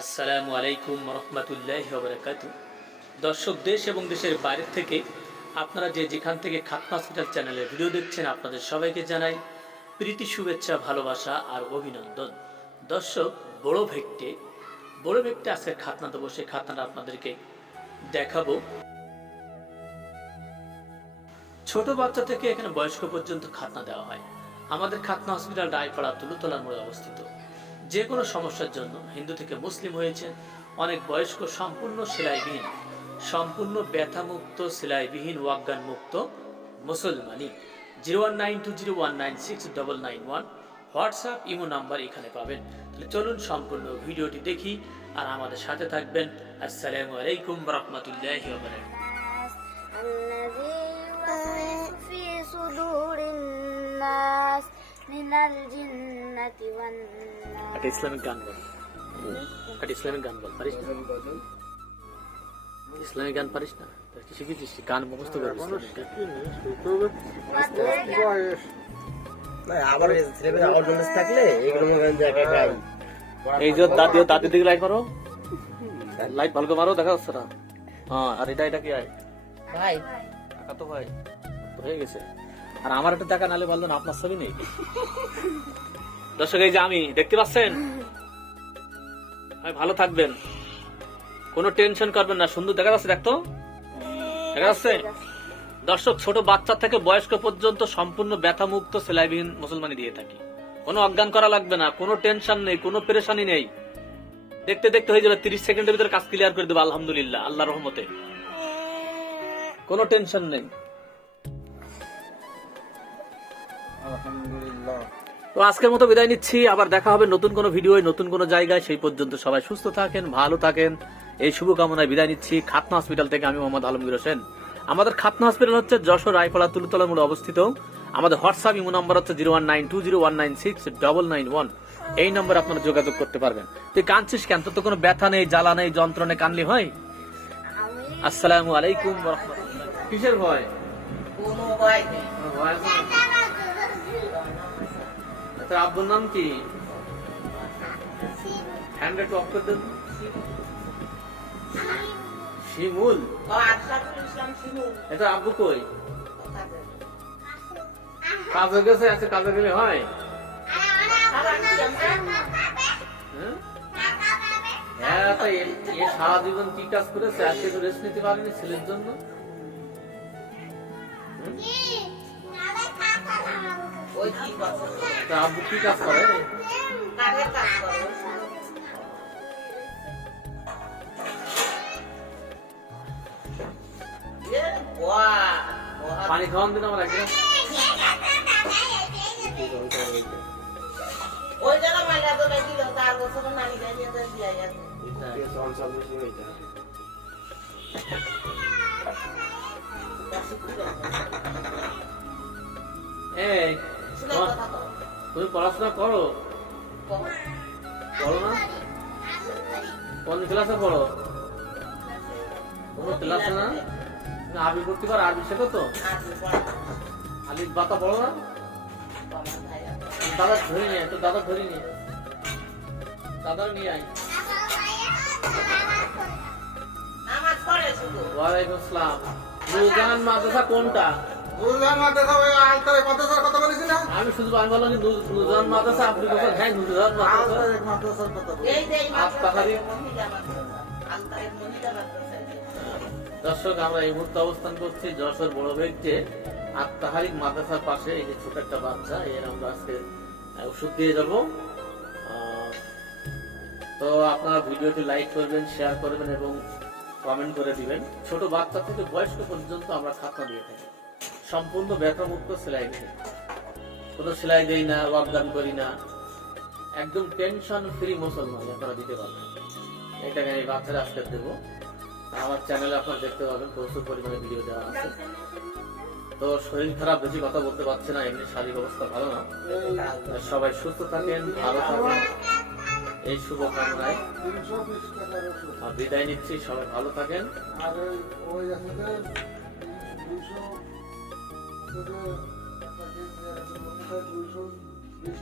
আসসালামু আলাইকুম রহমতুল্লাহ বরকাত দর্শক, দেশ এবং দেশের বাইরে থেকে আপনারা যে যেখান থেকে খাতনা হসপিটাল চ্যানেলে ভিডিও দেখছেন, আপনাদের সবাইকে জানাই প্রীতি, শুভেচ্ছা, ভালোবাসা আর অভিনন্দন। দর্শক, বড় ভেক্টে বড় ভেক্টে আজকের খাতনাতে বসে খাতনাটা আপনাদেরকে দেখাবো। ছোট বাচ্চা থেকে এখানে বয়স্ক পর্যন্ত খাতনা দেওয়া হয়। আমাদের খাতনা হসপিটাল রায়পাড়া তুলুতলার মোড়ে অবস্থিত। যে কোনো সমস্যার জন্য হিন্দু থেকে মুসলিম হয়েছেন অনেক বয়স্ক সম্পূর্ণ সেলাইবিহীন, সম্পূর্ণ ব্যথামুক্ত, সেলাইবিহীন মুক্ত মুসলমানি zero one nine two zero one nine six double nine one, WhatsApp, imo number এখানে পাবেন। চলুন সম্পূর্ণ ভিডিওটি দেখি আর আমাদের সাথে থাকবেন। আসসালামু আলাইকুম রহমতুল্লাহ একটা ইসলামিক গান বল। একটা ইসলামিক গান বল পারিস না? ইসলামিক গান পারিস না? কি শিখেছিস গান মুখস্থ করে দেখা এই যে দাদি ও দাদির দিকে লাইট মারো লাইট ভালো মারো দেখা যাচ্ছে না। হ্যাঁ আর এটা এটা কি আয়? ভাই। টাকা তো ভাই হয়ে গেছে। আর আমার একটা টাকা নালে বলল না আপনার ছবি নেই। দর্শক এই যে আমি দেখতে পাচ্ছেন? ভাই ভালো থাকবেন। কোনো টেনশন করবেন না সুন্দর দেখা যাচ্ছে দেখতো? দেখা যাচ্ছে? দর্শক ছোট বাচ্চা থেকে বয়স্ক পর্যন্ত সম্পূর্ণ ব্যথামুক্ত সেলাইবিহীন মুসলমানি দিয়ে থাকি। কোনো অজ্ঞান করা লাগবে না কোনো টেনশন নেই কোনো পেরেশানি নেই। দেখতে দেখতে হয়ে যাবে তিরিশ সেকেন্ডের ভিতরে কাজ ক্লিয়ার করে দেবো আলহামদুলিল্লাহ আল্লাহ রহমতে। কোনো টেনশন নেই। তো আজকের মতো বিদায় নিচ্ছি। আবার দেখা হবে নতুন কোনো ভিডিও নতুন কোনো জায়গায়। সেই পর্যন্ত সবাই সুস্থ থাকেন ভালো থাকেন। এই শুভকামনায় বিদায় নিচ্ছি। খাতনা হসপিটাল থেকে আমি মোহাম্মদ আলমগীর হোসেন। আমাদের খাতনা হসপিটাল হচ্ছে যশোর রায়পাড়া তুলতলা মোড়ে অবস্থিত। আমাদের হোয়াটসঅ্যাপ ইমো নাম্বার হচ্ছে zero one nine two zero one nine six double nine one. এই নম্বরে আপনারা যোগাযোগ করতে পারবেন। তুই কাঁদছিস কেন? তোর তো কোনো ব্যথা নেই জ্বালা নেই যন্ত্রণে কানলি হয়? আসসালামু আলাইকুম রহমতুল্লাহ। কিসের ভয়? কোনো ভয় নেই। ভয়? তোর আব্বুর নাম কি? হ্যান্ড একটু করে দেন শিমুল। এটা আব্বু কই? কাজে গেছে আছে কাজে গেলে হয়? হ্যাঁ? হ্যাঁ এ- সারা জীবন কি কাজ করেছে? আজকে তো রেস্ট নিতে পারেনি ছেলের জন্য। ওই তা আব্বু কি কাজ করে? কাঠের কাজ করে। পানি খাওয়ান দিন আমার একদিন ওই জায়গা মাইনা তো লাগিল তার বছর নানি গাই দিয়ে দিয়ে গেছে। এই শুনে কথা তুমি পড়াশোনা করো। করো না? কোন ক্লাসে পড়ো? কোনো ক্লাসে না? আরবি পড়তে পারো আরবি শেখো তো? আলিফ বাতা পড়ো না? দাদা ধরে নিয়ে তো দাদা ধরে নিয়ে দাদা নিয়ে শুধু ওয়ালাইকুম আসসালাম। নুরজাহান মাদ্রাসা কোনটা? বুঝলাম মাদ্রাসা ওই আলতারে মাদ্রাসার কথা বলেছি না? আমি শুধু আমি বললাম যে নুর- মাদ্রাসা আপনি বলছেন হ্যাঁ মাদ্রাসা। মাদ্রাসার কথা এই যে দর্শক আমরা এই মুহূর্তে অবস্থান করছি যশোর বড় যে আত্মাহারিক মাদ্রাসার পাশে এই যে ছোট একটা বাচ্চা এর আমরা আজকে ওষুধ দিয়ে যাব। তো আপনারা ভিডিওটি লাইক করবেন শেয়ার করবেন এবং কমেন্ট করে দিবেন। ছোট বাচ্চা থেকে বয়স্ক পর্যন্ত আমরা খাতা দিয়ে থাকি। সম্পূর্ণ ব্যথামুক্ত সেলাই দিই কোনো সেলাই দেই না ওয়াকদান করি না। একদম টেনশন ফ্রি মুসলমান আপনারা দিতে পারবেন। এটাকে আমি বাচ্চারা আজকে দেবো। আমার চ্যানেলে আপনারা দেখতে পাবেন প্রচুর পরিমাণে ভিডিও দেওয়া আছে। তো শরীর খারাপ বেশি কথা বলতে পারছে না এমনি শারীরিক অবস্থা ভালো না। সবাই সুস্থ থাকেন ভালো থাকেন। এই শুভকামনায় বিদায় নিচ্ছি সবাই ভালো থাকেন। 这个，他感觉你这样说我们班